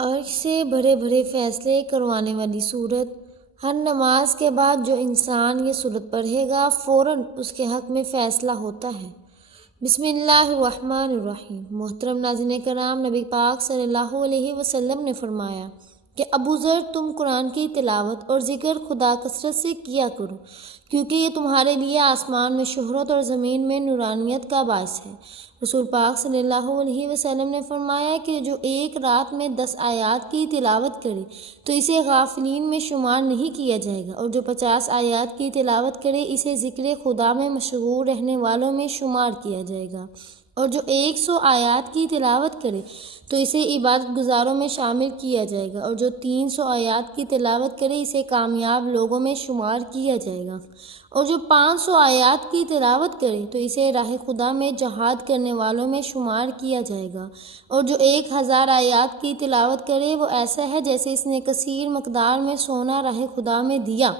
عرش سے بڑے بڑے فیصلے کروانے والی صورت۔ ہر نماز کے بعد جو انسان یہ صورت پڑھے گا فوراً اس کے حق میں فیصلہ ہوتا ہے۔ بسم اللہ الرحمن الرحیم۔ محترم ناظرین کرام، نبی پاک صلی اللہ علیہ وسلم نے فرمایا کہ ابو ذر، تم قرآن کی تلاوت اور ذکر خدا کثرت سے کیا کرو، کیونکہ یہ تمہارے لیے آسمان میں شہرت اور زمین میں نورانیت کا باعث ہے۔ رسول پاک صلی اللہ علیہ وسلم نے فرمایا کہ جو ایک رات میں 10 آیات کی تلاوت کرے تو اسے غافلین میں شمار نہیں کیا جائے گا، اور جو 50 آیات کی تلاوت کرے اسے ذکر خدا میں مشغول رہنے والوں میں شمار کیا جائے گا، اور جو 100 آیات کی تلاوت کرے تو اسے عبادت گزاروں میں شامل کیا جائے گا، اور جو 300 آیات کی تلاوت کرے اسے کامیاب لوگوں میں شمار کیا جائے گا، اور جو 500 آیات کی تلاوت کرے تو اسے راہ خدا میں جہاد کرنے والوں میں شمار کیا جائے گا، اور جو 1000 آیات کی تلاوت کرے وہ ایسا ہے جیسے اس نے کثیر مقدار میں سونا راہ خدا میں دیا۔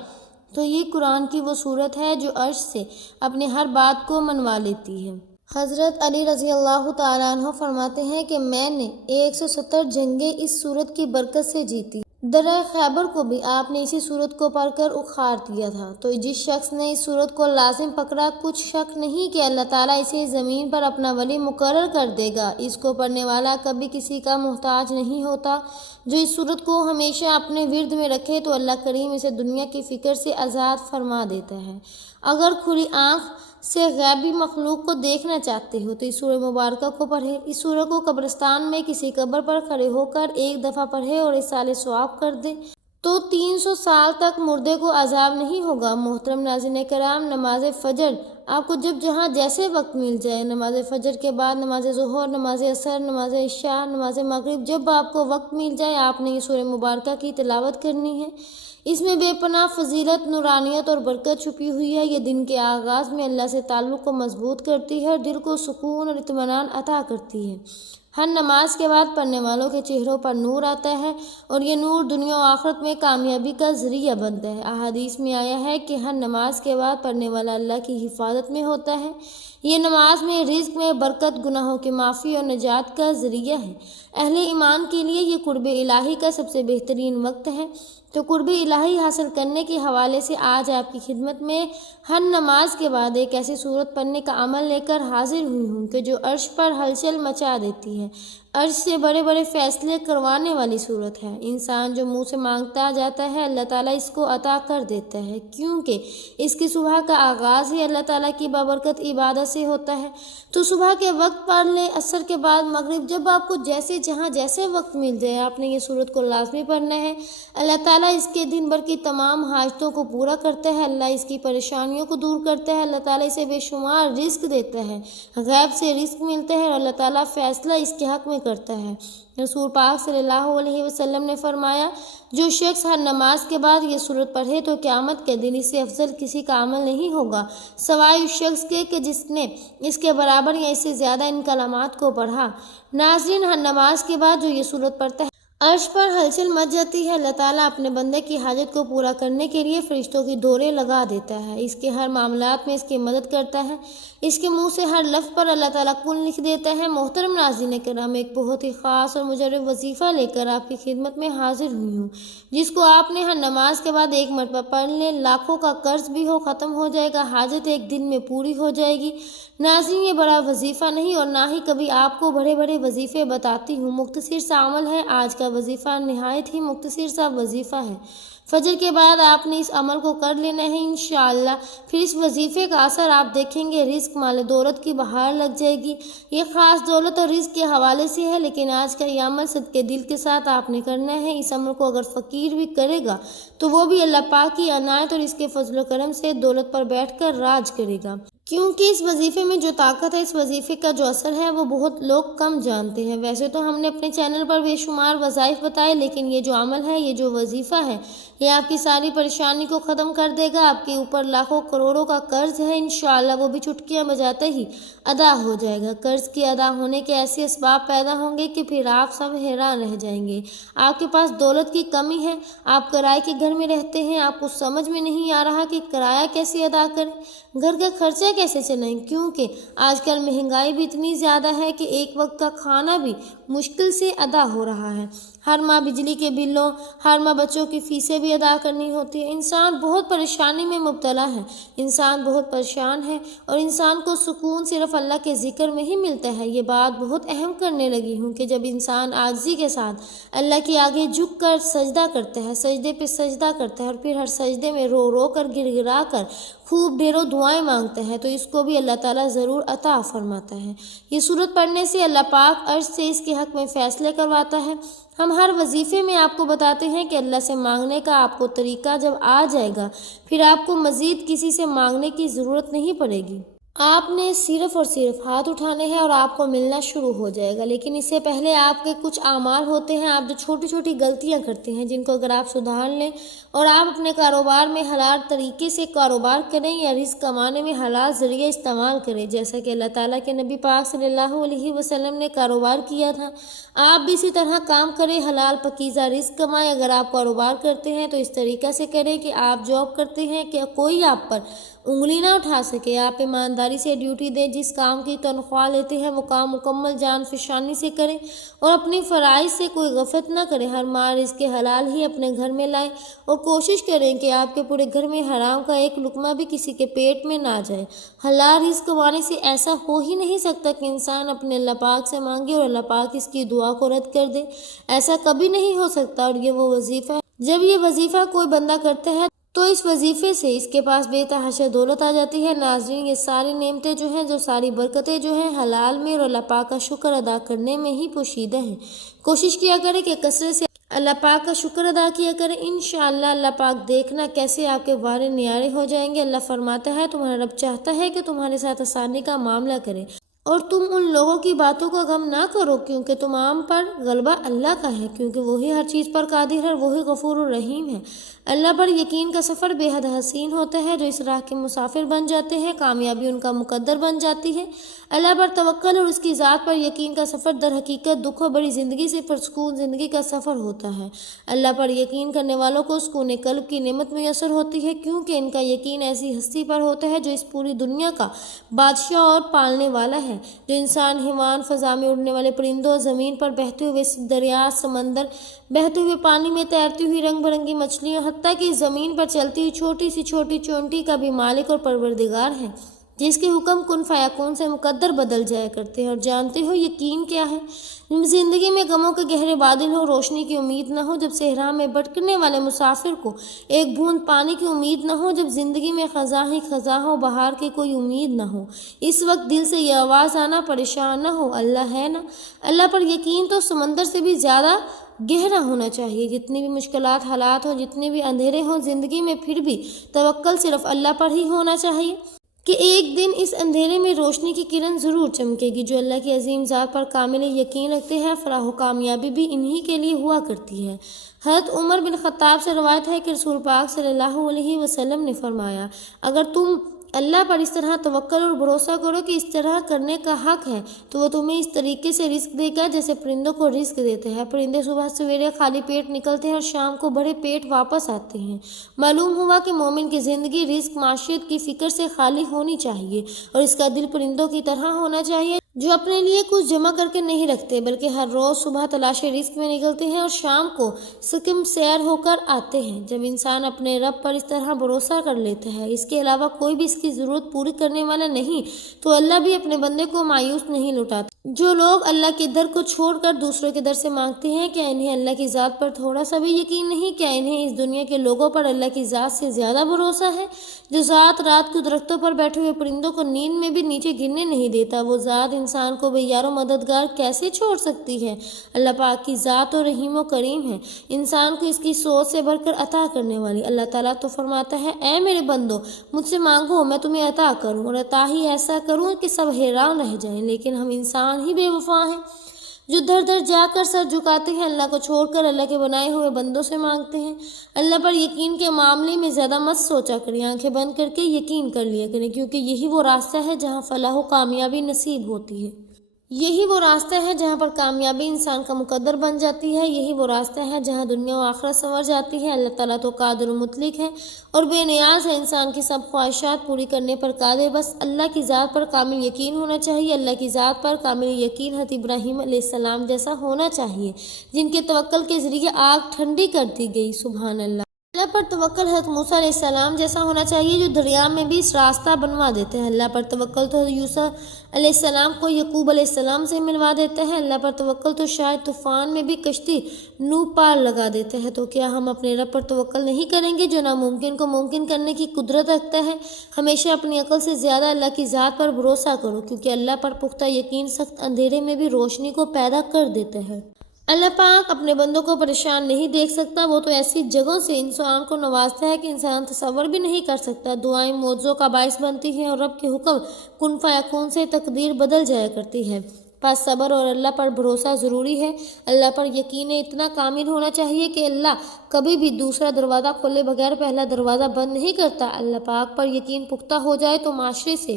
تو یہ قرآن کی وہ صورت ہے جو عرش سے اپنے ہر بات کو منوا لیتی ہے۔ حضرت علی رضی اللہ تعالیٰ عنہ فرماتے ہیں کہ میں نے 170 جنگیں اس صورت کی برکت سے جیتی۔ درہ خیبر کو بھی آپ نے اسی صورت کو پڑھ کر اکھاڑ دیا تھا۔ تو جس شخص نے اس صورت کو لازم پکڑا، کچھ شک نہیں کہ اللہ تعالیٰ اسے زمین پر اپنا ولی مقرر کر دے گا۔ اس کو پڑھنے والا کبھی کسی کا محتاج نہیں ہوتا۔ جو اس صورت کو ہمیشہ اپنے ورد میں رکھے تو اللہ کریم اسے دنیا کی فکر سے آزاد فرما دیتا ہے۔ اگر کھلی آنکھ سے غیبی مخلوق کو دیکھنا چاہتے ہو تو اس سورہ مبارکہ کو پڑھے۔ اس سورہ کو قبرستان میں کسی قبر پر کھڑے ہو کر ایک دفعہ پڑھے اور ایصال ثواب کر دے تو 300 سال تک مردے کو عذاب نہیں ہوگا۔ محترم ناظرین کرام، نماز فجر آپ کو جب جہاں جیسے وقت مل جائے، نماز فجر کے بعد نماز ظہر، نماز عصر، نماز عشاء، نماز مغرب، جب آپ کو وقت مل جائے آپ نے یہ سورہ مبارکہ کی تلاوت کرنی ہے۔ اس میں بے پناہ فضیلت، نورانیت اور برکت چھپی ہوئی ہے۔ یہ دن کے آغاز میں اللہ سے تعلق کو مضبوط کرتی ہے اور دل کو سکون اور اطمینان عطا کرتی ہے۔ ہر نماز کے بعد پڑھنے والوں کے چہروں پر نور آتا ہے اور یہ نور دنیا و آخرت میں کامیابی کا ذریعہ بنتا ہے۔ احادیث میں آیا ہے کہ ہر نماز کے بعد پڑھنے والا اللہ کی حفاظت میں ہوتا ہے۔ یہ نماز میں رزق میں برکت، گناہوں کی معافی اور نجات کا ذریعہ ہے۔ اہل ایمان کے لیے یہ قرب الہی کا سب سے بہترین وقت ہے۔ تو قرب الہی حاصل کرنے کے حوالے سے آج آپ کی خدمت میں ہر نماز کے بعد ایک ایسی صورت پڑھنے کا عمل لے کر حاضر ہوئی ہوں کہ جو عرش پر ہلچل مچا دیتی ہے۔ عرش سے بڑے بڑے فیصلے کروانے والی صورت ہے۔ انسان جو منہ سے مانگتا جاتا ہے اللہ تعالیٰ اس کو عطا کر دیتا ہے، کیونکہ اس کی صبح کا آغاز ہی اللہ تعالیٰ کی بابرکت عبادت سے ہوتا ہے۔ تو صبح کے وقت پڑھ لیں، عصر کے بعد مغرب، جب آپ کو جیسے جہاں جیسے وقت مل جائے آپ نے یہ صورت کو لازمی پڑھنا ہے۔ اللہ تعالیٰ اس کے دن بھر کی تمام حاجتوں کو پورا کرتا ہے، اللہ اس کی پریشانیوں کو دور کرتا ہے، اللہ تعالیٰ اسے بے شمار رزق دیتا ہے، غیب سے رزق ملتا ہے اور اللہ تعالیٰ فیصلہ اس کے حق میں کرتا ہے۔ رسول پاک صلی اللہ علیہ وسلم نے فرمایا، جو شخص ہر نماز کے بعد یہ صورت پڑھے تو قیامت کے دن اس سے افضل کسی کا عمل نہیں ہوگا سوائے اس شخص کے کہ جس نے اس کے برابر یا اس سے زیادہ ان کلمات کو پڑھا۔ ناظرین، ہر نماز کے بعد جو یہ صورت پڑھتا ہے عرش پر ہلچل مچ جاتی ہے۔ اللہ تعالیٰ اپنے بندے کی حاجت کو پورا کرنے کے لیے فرشتوں کی دورے لگا دیتا ہے، اس کے ہر معاملات میں اس کی مدد کرتا ہے، اس کے منہ سے ہر لفظ پر اللہ تعالیٰ کن لکھ دیتا ہے۔ محترم ناظرین کرام، ایک بہت ہی خاص اور مجرب وظیفہ لے کر آپ کی خدمت میں حاضر ہوئی ہوں، جس کو آپ نے ہر نماز کے بعد ایک مرتبہ پڑھ لیں، لاکھوں کا قرض بھی ہو ختم ہو جائے گا، حاجت ایک دن میں پوری ہو جائے گی۔ ناظرین، یہ بڑا وظیفہ نہیں اور نہ ہی کبھی آپ کو بڑے بڑے وظیفے بتاتی ہوں، مختصر سا عمل ہے۔ آج کا وظیفہ نہایت ہی مختصر سا وظیفہ ہے۔ فجر کے بعد آپ نے اس عمل کو کر لینا ہے انشاءاللہ، پھر اس وظیفے کا اثر آپ دیکھیں گے، رزق مال دولت کی بہار لگ جائے گی۔ یہ خاص دولت اور رزق کے حوالے سے ہے، لیکن آج کا یہ عمل صدقے دل کے ساتھ آپ نے کرنا ہے۔ اس عمل کو اگر فقیر بھی کرے گا تو وہ بھی اللہ پاک کی عنایت اور اس کے فضل و کرم سے دولت پر بیٹھ کر راج کرے گا، کیونکہ اس وظیفے میں جو طاقت ہے، اس وظیفے کا جو اثر ہے وہ بہت لوگ کم جانتے ہیں۔ ویسے تو ہم نے اپنے چینل پر بے شمار وظائف بتائے، لیکن یہ جو عمل ہے، یہ جو وظیفہ ہے، یہ آپ کی ساری پریشانی کو ختم کر دے گا۔ آپ کے اوپر لاکھوں کروڑوں کا قرض ہے، انشاءاللہ وہ بھی چٹکیاں بجاتے ہی ادا ہو جائے گا۔ قرض کے ادا ہونے کے ایسے اسباب پیدا ہوں گے کہ پھر آپ سب حیران رہ جائیں گے۔ آپ کے پاس دولت کی کمی ہے، آپ کرائے کے گھر میں رہتے ہیں، آپ کو سمجھ میں نہیں آ رہا کہ کرایہ کیسے ادا کریں، گھر کا خرچہ کیسے چلائیں، کیونکہ آج کل مہنگائی بھی اتنی زیادہ ہے کہ ایک وقت کا کھانا بھی مشکل سے ادا ہو رہا ہے۔ ہر ماہ بجلی کے بلوں، ہر ماہ بچوں کی فیسیں بھی ادا کرنی ہوتی ہے۔ انسان بہت پریشانی میں مبتلا ہے، انسان بہت پریشان ہے، اور انسان کو سکون صرف اللہ کے ذکر میں ہی ملتا ہے۔ یہ بات بہت اہم کرنے لگی ہوں کہ جب انسان عاجزی کے ساتھ اللہ کے آگے جھک کر سجدہ کرتا ہے، سجدے پہ سجدہ کرتا ہے، اور پھر ہر سجدے میں رو رو کر گر گرا کر خوب ڈھیروں دعائیں مانگتا ہے، تو اس کو بھی اللہ تعالیٰ ضرور عطا فرماتا ہے۔ یہ سورت پڑھنے سے اللہ پاک عرش سے اس کے حق میں فیصلے کرواتا ہے۔ ہم ہر وظیفے میں آپ کو بتاتے ہیں کہ اللہ سے مانگنے کا آپ کو طریقہ جب آ جائے گا، پھر آپ کو مزید کسی سے مانگنے کی ضرورت نہیں پڑے گی۔ آپ نے صرف اور صرف ہاتھ اٹھانے ہیں اور آپ کو ملنا شروع ہو جائے گا۔ لیکن اس سے پہلے آپ کے کچھ اعمال ہوتے ہیں، آپ جو چھوٹی چھوٹی غلطیاں کرتے ہیں، جن کو اگر آپ سدھار لیں اور آپ اپنے کاروبار میں حلال طریقے سے کاروبار کریں یا رزق کمانے میں حلال ذریعہ استعمال کریں، جیسا کہ اللہ تعالیٰ کے نبی پاک صلی اللہ علیہ وسلم نے کاروبار کیا تھا، آپ بھی اسی طرح کام کریں، حلال پاکیزہ رزق کمائیں۔ اگر آپ کاروبار کرتے ہیں تو اس طریقہ سے کریں کہ آپ جاب کرتے ہیں کہ کوئی آپ پر انگلی نہ اٹھا سکے، آپ ایمانداری سے ڈیوٹی دیں، جس کام کی تنخواہ لیتے ہیں وہ کام مکمل جان فشانی سے کریں، اور اپنی فرائض سے کوئی غفلت نہ کریں۔ ہر ماہ رزق کے حلال ہی اپنے گھر میں لائیں، اور کوشش کریں کہ آپ کے پورے گھر میں حرام کا ایک لقمہ بھی کسی کے پیٹ میں نہ جائے۔ حلال رزق کمانے سے ایسا ہو ہی نہیں سکتا کہ انسان اپنے اللہ پاک سے مانگے اور اللہ پاک اس کی دعا کو رد کر دے، ایسا کبھی نہیں ہو سکتا۔ اور یہ وہ وظیفہ ہے، جب یہ وظیفہ کوئی بندہ کرتا ہے تو اس وظیفے سے اس کے پاس بے تحاشا دولت آ جاتی ہے۔ ناظرین، یہ ساری نعمتیں جو ہیں، جو ساری برکتیں جو ہیں، حلال میں اور اللہ پاک کا شکر ادا کرنے میں ہی پوشیدہ ہیں۔ کوشش کیا کریں کہ کثرت سے اللہ پاک کا شکر ادا کیا کریں، انشاءاللہ اللہ پاک دیکھنا کیسے آپ کے وارے نیارے ہو جائیں گے۔ اللہ فرماتا ہے تمہارا رب چاہتا ہے کہ تمہارے ساتھ آسانی کا معاملہ کرے، اور تم ان لوگوں کی باتوں کا غم نہ کرو، کیونکہ تمام پر غلبہ اللہ کا ہے، کیونکہ وہی ہر چیز پر قادر ہے، وہی غفور الرحیم ہے۔ اللہ پر یقین کا سفر بے حد حسین ہوتا ہے، جو اس راہ کے مسافر بن جاتے ہیں کامیابی ان کا مقدر بن جاتی ہے۔ اللہ پر توکل اور اس کی ذات پر یقین کا سفر در حقیقت دکھ اور بڑی زندگی سے پرسکون زندگی کا سفر ہوتا ہے۔ اللہ پر یقین کرنے والوں کو سکون قلب کی نعمت میسر ہوتی ہے، کیونکہ ان کا یقین ایسی ہستی پر ہوتا ہے جو اس پوری دنیا کا بادشاہ اور پالنے والا ہے، جو انسان، حیوان، فضا میں اڑنے والے پرندوں، زمین پر بہتے ہوئے دریا، سمندر، بہتے ہوئے پانی میں تیرتی ہوئی رنگ برنگی مچھلیاں، حتیٰ کہ زمین پر چلتی ہوئی چھوٹی سی چھوٹی چونٹی کا بھی مالک اور پروردگار ہے، جس کے حکم کن فیکون سے مقدر بدل جایا کرتے ہیں۔ اور جانتے ہو یقین کیا ہے؟ زندگی میں غموں کے گہرے بادل ہو، روشنی کی امید نہ ہو، جب صحرا میں بھٹکنے والے مسافر کو ایک بوند پانی کی امید نہ ہو، جب زندگی میں خزاں ہی خزاں ہو، بہار کی کوئی امید نہ ہو، اس وقت دل سے یہ آواز آنا، پریشان نہ ہو، اللہ ہے نا۔ اللہ پر یقین تو سمندر سے بھی زیادہ گہرا ہونا چاہیے۔ جتنی بھی مشکلات حالات ہوں، جتنے بھی اندھیرے ہوں زندگی میں، پھر بھی توکل صرف اللہ پر ہی ہونا چاہیے کہ ایک دن اس اندھیرے میں روشنی کی کرن ضرور چمکے گی۔ جو اللہ کی عظیم ذات پر کامل یقین رکھتے ہیں، فلاح و کامیابی بھی انہی کے لیے ہوا کرتی ہے۔ حضرت عمر بن خطاب سے روایت ہے کہ رسول پاک صلی اللہ علیہ وسلم نے فرمایا، اگر تم اللہ پر اس طرح توکل اور بھروسہ کرو کہ اس طرح کرنے کا حق ہے، تو وہ تمہیں اس طریقے سے رزق دے گا جیسے پرندوں کو رزق دیتے ہیں۔ پرندے صبح سویرے خالی پیٹ نکلتے ہیں اور شام کو بھرے پیٹ واپس آتے ہیں۔ معلوم ہوا کہ مومن کی زندگی رزق معیشت کی فکر سے خالی ہونی چاہیے، اور اس کا دل پرندوں کی طرح ہونا چاہیے، جو اپنے لیے کچھ جمع کر کے نہیں رکھتے، بلکہ ہر روز صبح تلاش رزق میں نکلتے ہیں اور شام کو سکم سیر ہو کر آتے ہیں۔ جب انسان اپنے رب پر اس طرح بھروسہ کر لیتا ہے، اس کے علاوہ کوئی بھی اس کی ضرورت پوری کرنے والا نہیں، تو اللہ بھی اپنے بندے کو مایوس نہیں لوٹاتا۔ جو لوگ اللہ کے در کو چھوڑ کر دوسروں کے در سے مانگتے ہیں، کیا انہیں اللہ کی ذات پر تھوڑا سا بھی یقین نہیں؟ کیا انہیں اس دنیا کے لوگوں پر اللہ کی ذات سے زیادہ بھروسہ ہے؟ جو ذات رات کو درختوں پر بیٹھے ہوئے پرندوں کو نیند میں بھی نیچے گرنے نہیں دیتا، وہ ذات انسان کو بے یار و مددگار کیسے چھوڑ سکتی ہے؟ اللہ پاک کی ذات و رحیم و کریم ہے، انسان کو اس کی سوچ سے بڑھ کر عطا کرنے والی۔ اللہ تعالیٰ تو فرماتا ہے، اے میرے بندو، مجھ سے مانگو، میں تمہیں عطا کروں، اور عطا ہی ایسا کروں کہ سب حیران رہ جائیں۔ لیکن ہم انسان ہی بے وفا ہیں، جو در در جا کر سر جھکاتے ہیں، اللہ کو چھوڑ کر اللہ کے بنائے ہوئے بندوں سے مانگتے ہیں۔ اللہ پر یقین کے معاملے میں زیادہ مت سوچا کریں، آنکھیں بند کر کے یقین کر لیا کریں، کیونکہ یہی وہ راستہ ہے جہاں فلاح و کامیابی نصیب ہوتی ہے۔ یہی وہ راستہ ہے جہاں پر کامیابی انسان کا مقدر بن جاتی ہے، یہی وہ راستہ ہے جہاں دنیا و آخرت سنور جاتی ہے۔ اللہ تعالیٰ تو قادر و مطلق ہے اور بے نیاز ہے، انسان کی سب خواہشات پوری کرنے پر قادر، بس اللہ کی ذات پر کامل یقین ہونا چاہیے۔ اللہ کی ذات پر کامل یقین حضرت ابراہیم علیہ السلام جیسا ہونا چاہیے، جن کے توکل کے ذریعے آگ ٹھنڈی کر دی گئی۔ سبحان اللہ۔ اللہ پر توکل حضرت موسیٰ علیہ السلام جیسا ہونا چاہیے، جو دریا میں بھی اس راستہ بنوا دیتے ہیں۔ اللہ پر توکل تو حضرت یوسف علیہ السلام کو یعقوب علیہ السلام سے ملوا دیتے ہیں۔ اللہ پر توکل تو شاید طوفان میں بھی کشتی نو پار لگا دیتے ہیں۔ تو کیا ہم اپنے رب پر توکل نہیں کریں گے، جو ناممکن کو ممکن کرنے کی قدرت رکھتا ہے؟ ہمیشہ اپنی عقل سے زیادہ اللہ کی ذات پر بھروسہ کرو، کیونکہ اللہ پر پختہ یقین سخت اندھیرے میں بھی روشنی کو پیدا کر دیتے ہیں۔ اللہ پاک اپنے بندوں کو پریشان نہیں دیکھ سکتا، وہ تو ایسی جگہوں سے انسان کو نوازتا ہے کہ انسان تصور بھی نہیں کر سکتا۔ دعائیں معجزوں کا باعث بنتی ہیں اور رب کے حکم کن فیکون سے تقدیر بدل جایا کرتی ہے۔ پس صبر اور اللہ پر بھروسہ ضروری ہے۔ اللہ پر یقین اتنا کامل ہونا چاہیے کہ اللہ کبھی بھی دوسرا دروازہ کھولے بغیر پہلا دروازہ بند نہیں کرتا۔ اللہ پاک پر یقین پختہ ہو جائے تو معاشرے سے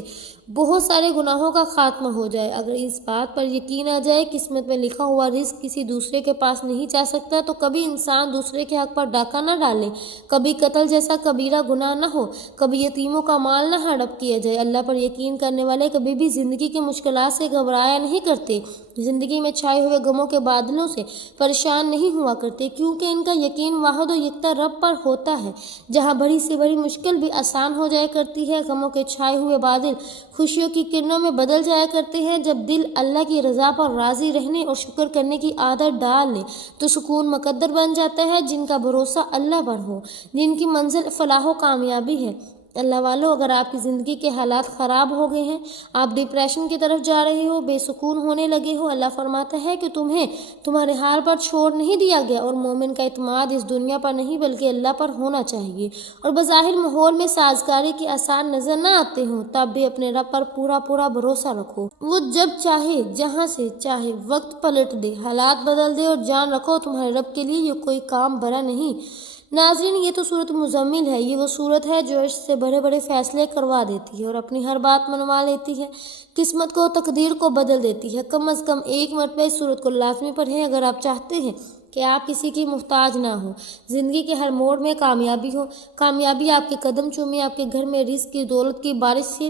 بہت سارے گناہوں کا خاتمہ ہو جائے۔ اگر اس بات پر یقین آ جائے قسمت میں لکھا ہوا رزق کسی دوسرے کے پاس نہیں جا سکتا، تو کبھی انسان دوسرے کے حق پر ڈاکہ نہ ڈالے، کبھی قتل جیسا کبیرہ گناہ نہ ہو، کبھی یتیموں کا مال نہ ہڑپ کیا جائے۔ اللہ پر یقین کرنے والے کبھی بھی زندگی کے مشکلات سے گھبرایا نہیں کرتے، زندگی میں چھائے ہوئے غموں کے بادلوں سے پریشان نہیں ہوا کرتے، کیونکہ ان کا یقین واحد و یکتا رب پر ہوتا ہے۔ جہاں بڑی سے بڑی مشکل بھی آسان ہو جایا کرتی ہے، غموں کے چھائے ہوئے بادل خوشیوں کی کرنوں میں بدل جایا کرتے ہیں۔ جب دل اللہ کی رضا پر راضی رہنے اور شکر کرنے کی عادت ڈال لے تو سکون مقدر بن جاتا ہے۔ جن کا بھروسہ اللہ پر ہو، جن کی منزل فلاح و کامیابی ہے۔ اللہ والو، اگر آپ کی زندگی کے حالات خراب ہو گئے ہیں، آپ ڈپریشن کی طرف جا رہے ہو، بے سکون ہونے لگے ہو، اللہ فرماتا ہے کہ تمہیں تمہارے حال پر چھوڑ نہیں دیا گیا، اور مومن کا اعتماد اس دنیا پر نہیں بلکہ اللہ پر ہونا چاہیے۔ اور بظاہر ماحول میں سازگاری کے آثار نظر نہ آتے ہوں، تب بھی اپنے رب پر پورا بھروسہ رکھو۔ وہ جب چاہے جہاں سے چاہے وقت پلٹ دے، حالات بدل دے، اور جان رکھو تمہارے رب کے لیے یہ کوئی کام بڑا نہیں۔ ناظرین، یہ تو سورۃ مزمل ہے۔ یہ وہ سورت ہے جو عشق سے بڑے بڑے فیصلے کروا دیتی ہے اور اپنی ہر بات منوا لیتی ہے، قسمت کو تقدیر کو بدل دیتی ہے۔ کم از کم ایک مرتبہ اس سورت کو لازمی پڑھیں اگر آپ چاہتے ہیں کہ آپ کسی کی محتاج نہ ہو، زندگی کے ہر موڑ میں کامیابی ہو، کامیابی آپ کے قدم چومے، آپ کے گھر میں رزق کی دولت کی بارش سے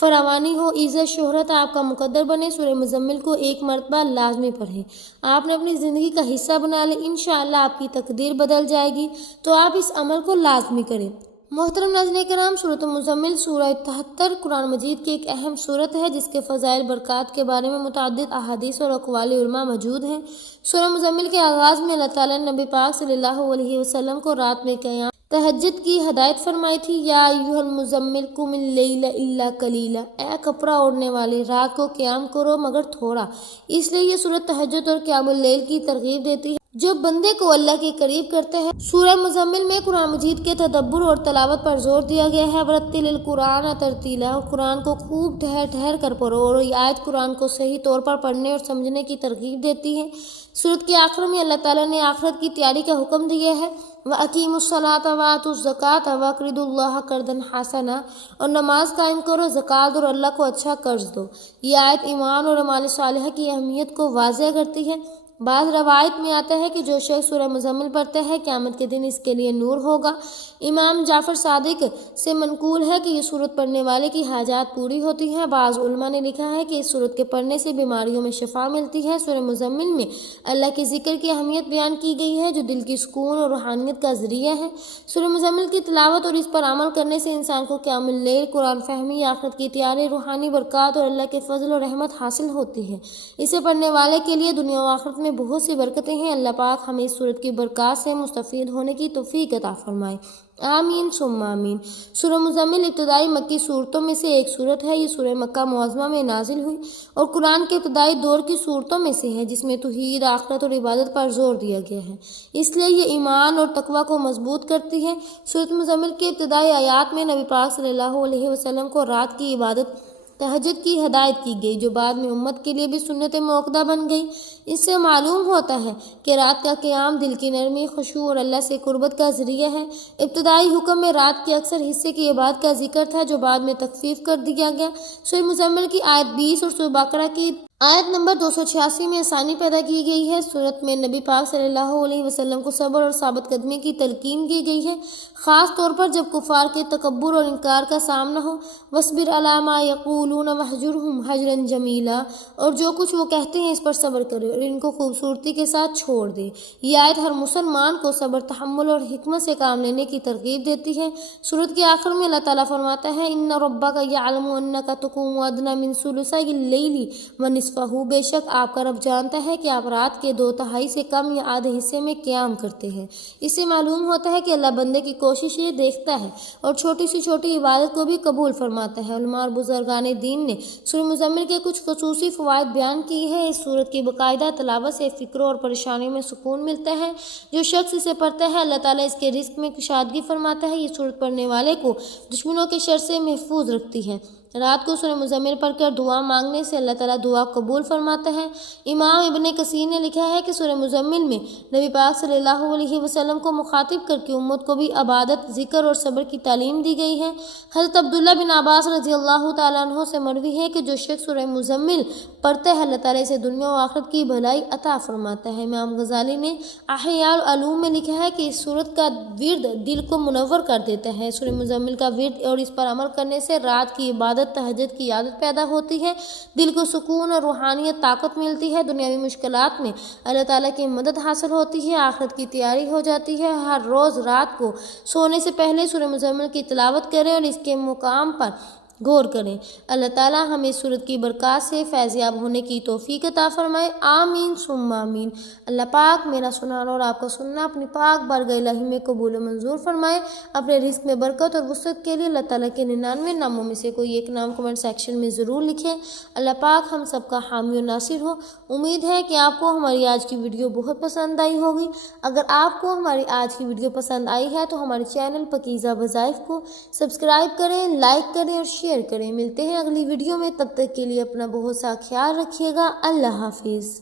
فراوانی ہو، عزت شہرت آپ کا مقدر بنے۔ سورہ مزمل کو ایک مرتبہ لازمی پڑھیں، آپ نے اپنی زندگی کا حصہ بنا لیں، انشاءاللہ آپ کی تقدیر بدل جائے گی۔ تو آپ اس عمل کو لازمی کریں۔ محترم ناظرین کرام، سورۃ مزمل سورہ 73 قرآن مجید کی ایک اہم سورت ہے، جس کے فضائل برکات کے بارے میں متعدد احادیث اور اقوال علماء موجود ہیں۔ سورہ مزمل کے آغاز میں اللہ تعالیٰ نے نبی پاک صلی اللہ علیہ وسلم کو رات میں قیام تہجد کی ہدایت فرمائی تھی۔ یا ایھا المزمل قم اللیل الا قلیلا، اے کپڑا اوڑھنے والے، رات کو قیام کرو مگر تھوڑا۔ اس لیے یہ سورت تہجد اور قیام اللیل کی ترغیب دیتی ہے، جو بندے کو اللہ کے قریب کرتے ہیں۔ سورہ مزمل میں قرآن مجید کے تدبر اور تلاوت پر زور دیا گیا ہے۔ ورتل القرآن ترتیلا، اور قرآن کو خوب ٹھہر کر پڑھو، اور یہ آیت قرآن کو صحیح طور پر پڑھنے اور سمجھنے کی ترغیب دیتی ہے۔ سورت کے آخر میں اللہ تعالیٰ نے آخرت کی تیاری کا حکم دیا ہے۔ وَأَقِیمُوا الصَّلَاةَ وَآتُوا الزَّکَاةَ وَأَقْرِضُوا اللَّهَ قَرْضًا حَسَنًا، اور نماز قائم کرو، زکوٰۃ اور اللہ کو اچھا قرض دو۔ یہ آیت ایمان اور اعمال صالحہ کی اہمیت کو واضح کرتی ہے۔ بعض روایت میں آتا ہے کہ جو شخص سورہ مزمل پڑھتا ہے قیامت کے دن اس کے لیے نور ہوگا۔ امام جعفر صادق سے منقول ہے کہ یہ سورت پڑھنے والے کی حاجات پوری ہوتی ہیں۔ بعض علماء نے لکھا ہے کہ اس سورت کے پڑھنے سے بیماریوں میں شفا ملتی ہے۔ سورہ مزمل میں اللہ کے ذکر کی اہمیت بیان کی گئی ہے، جو دل کی سکون اور روحانیت کا ذریعہ ہے۔ سورہ مزمل کی تلاوت اور اس پر عمل کرنے سے انسان کو قیام اللیل، قرآن فہمی، آخرت کی تیاری، روحانی برکات اور اللہ کے فضل و رحمت حاصل ہوتی ہے۔ اسے پڑھنے والے کے لیے دنیا و آخرت میں بہت سی برکتیں ہیں۔ اللہ پاک ہمیں اس سورت کی برکات سے مستفید ہونے کی توفیق عطا فرمائے، آمین ثم آمین۔ سورہ مزمل ابتدائی مکی صورتوں میں سے ایک صورت ہے۔ یہ سورہ مکہ معظمہ میں نازل ہوئی اور قرآن کے ابتدائی دور کی صورتوں میں سے ہے، جس میں توحید، آخرت اور عبادت پر زور دیا گیا ہے، اس لیے یہ ایمان اور تقوی کو مضبوط کرتی ہے۔ سورۃ مزمل کے ابتدائی آیات میں نبی پاک صلی اللہ علیہ وسلم کو رات کی عبادت تہجد کی ہدایت کی گئی، جو بعد میں امت کے لیے بھی سنت موقدہ بن گئی۔ اس سے معلوم ہوتا ہے کہ رات کا قیام دل کی نرمی، خشوع اور اللہ سے قربت کا ذریعہ ہے۔ ابتدائی حکم میں رات کے اکثر حصے کی عبادت کا ذکر تھا، جو بعد میں تخفیف کر دیا گیا۔ سورہ مزمل کی آیت 20 اور سورہ بقرہ کی آیت نمبر 286 میں آسانی پیدا کی گئی ہے۔ سورت میں نبی پاک صلی اللہ علیہ وسلم کو صبر اور ثابت قدمی کی تلقین کی گئی ہے، خاص طور پر جب کفار کے تکبر اور انکار کا سامنا ہو۔ وَاصْبِرْ عَلَىٰ مَا يَقُولُونَ وَاهْجُرْهُمْ هَجْرًا جَمِيلًا، اور جو کچھ وہ کہتے ہیں اس پر صبر کرے اور ان کو خوبصورتی کے ساتھ چھوڑ دے۔ یہ آیت ہر مسلمان کو صبر، تحمل اور حکمت سے کام لینے کی ترغیب دیتی ہے۔ سورت کے آخر میں اللہ تعالیٰ فرماتا ہے إِنَّ رَبَّكَ يَعْلَمُ أَنَّكَ تَقُومُ أَدْنَىٰ مِن ثُلُثَيِ اللَّيْلِ وَنِصْفَهُ، بے شک آپ کا رب جانتا ہے کہ آپ رات کے 2/3 سے کم یا آدھے حصے میں قیام کرتے ہیں۔ اس سے معلوم ہوتا ہے کہ اللہ بندے کی کوششیں دیکھتا ہے اور چھوٹی سی چھوٹی عبادت کو بھی قبول فرماتا ہے۔ علماء اور بزرگان دین نے سورہ مزمل کے کچھ خصوصی فوائد بیان کی ہے۔ اس سورت کی باقاعدہ تلاوت سے فکروں اور پریشانیوں میں سکون ملتا ہے۔ جو شخص اسے پڑھتا ہے اللہ تعالیٰ اس کے رزق میں کشادگی فرماتا ہے۔ یہ سورت پڑھنے والے کو دشمنوں کے شر سے محفوظ رکھتی ہے۔ رات کو سورہ مزمل پڑھ کر دعا مانگنے سے اللہ تعالیٰ دعا قبول فرماتا ہے۔ امام ابن کثیر نے لکھا ہے کہ سورہ مزمل میں نبی پاک صلی اللہ علیہ وسلم کو مخاطب کر کے امت کو بھی عبادت، ذکر اور صبر کی تعلیم دی گئی ہے۔ حضرت عبداللہ بن عباس رضی اللہ تعالیٰ عنہ سے مروی ہے کہ جو شخص سورہ مزمل پڑھتا ہے اللہ تعالیٰ اسے دنیا و آخرت کی بھلائی عطا فرماتا ہے۔ امام غزالی نے احیاء العلوم میں لکھا ہے کہ اس سورت کا ورد دل کو منور کر دیتا ہے۔ سورہ مزمل کا ورد اور اس پر عمل کرنے سے رات کی عبادت، تہجد کی عادت پیدا ہوتی ہے، دل کو سکون اور روحانیت طاقت ملتی ہے، دنیاوی مشکلات میں اللہ تعالیٰ کی مدد حاصل ہوتی ہے، آخرت کی تیاری ہو جاتی ہے۔ ہر روز رات کو سونے سے پہلے سورہ مزمل کی تلاوت کریں اور اس کے مقام پر غور کریں۔ اللہ تعالیٰ ہمیں سورت کی برکات سے فیض یاب ہونے کی توفیق عطا فرمائے، آمین ثم آمین۔ اللہ پاک میرا سننا اور آپ کا سننا اپنی پاک بارگاہ الہی میں قبول و منظور فرمائے۔ اپنے رزق میں برکت اور وسعت کے لیے اللہ تعالیٰ کے 99 ناموں میں سے کوئی ایک نام کمنٹ سیکشن میں ضرور لکھیں۔ اللہ پاک ہم سب کا حامی و ناصر ہو۔ امید ہے کہ آپ کو ہماری آج کی ویڈیو بہت پسند آئی ہوگی۔ اگر آپ کو ہماری آج کی ویڈیو پسند آئی ہے تو ہمارے چینل پاکیزہ وظائف کو سبسکرائب کریں، لائک کریں اور شیئر کریں۔ ملتے ہیں اگلی ویڈیو میں، تب تک کے لیے اپنا بہت سا خیال رکھیے گا۔ اللہ حافظ۔